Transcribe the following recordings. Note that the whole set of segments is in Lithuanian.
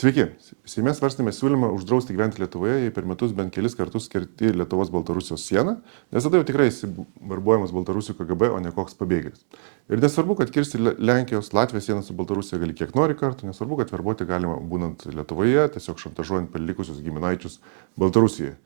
Sveiki. Seime svarstėme siūlymą uždrausti gyventi Lietuvoje, jei per metus bent kelis kartus kerti Lietuvos-Baltarusijos sieną, nes tada jau tikrai esi verbuojamas Baltarusių KGB, o ne koks pabėgėlis. Ir nesvarbu, kad kirsti Lenkijos, Latvijos sieną su Baltarusija gali kiek nori kartų, nesvarbu, kad verbuoti galima būnant Lietuvoje, tiesiog šantažuojant palikusius giminaičius Baltarusijoje.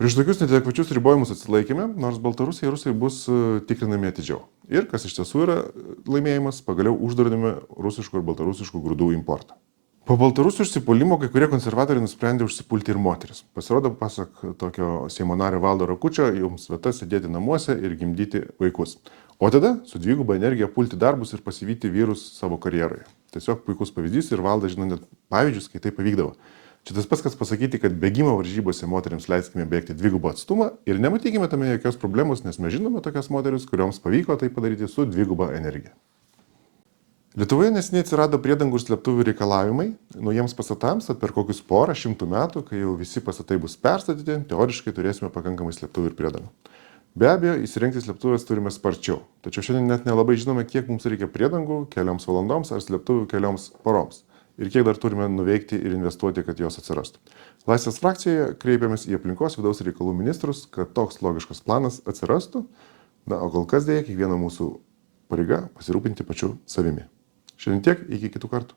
Prieš tokius neadekvačius ribojimus atsilaikėme, nors Baltarusija ir Rusai bus tikrinami atidžiau. Ir, kas iš tiesų yra laimėjimas, pagaliau uždraudėme rusiškų ir baltarusiškų grūdų importą. Po Baltarusių užsipuolimo kai kurie konservatoriai nusprendė užsipulti ir moteris. Pasirodo, pasak tokio Seimo nario Valdo Rakučio, jums vieta sėdėti namuose ir gimdyti vaikus. O tada su dviguba energija pulti darbus ir pasivyti vyrus savo karjeroje. Tiesiog puikus pavyzdys ir Valdas žino net pavyzdžius, kai tai pavykdavo. Čia tas pats, kas pasakyti, kad bėgimo varžybose moteriams leiskime bėgti dvigubą atstumą ir nematykime tame jokios problemos, nes mes žinome tokias moteris, kurioms pavyko tai padaryti su dviguba energija. Lietuvoje neseniai atsirado priedangų ir slėptuvių reikalavimai naujiems pastatams, tad per kokius 100 metų, kai jau visi pastatai bus perstatyti, teoriškai turėsime pakankamai slėptuvių ir priedangų. Be abejo, įsirengti slėptuvės turime sparčiau, tačiau šiandien net nelabai žinome, kiek mums reikia priedangų kelioms valandoms ar slėptuvių kelioms paroms ir kiek dar turime nuveikti ir investuoti, kad jos atsirastų. Laisvės frakcijoje kreipėmės į aplinkos vidaus reikalų ministrus, kad toks logiškas planas atsirastų, o kol kas dėja kiekvieno mūsų pareiga pasirūpinti pačiu savimi. Šiandien tiek, iki kitų kartų.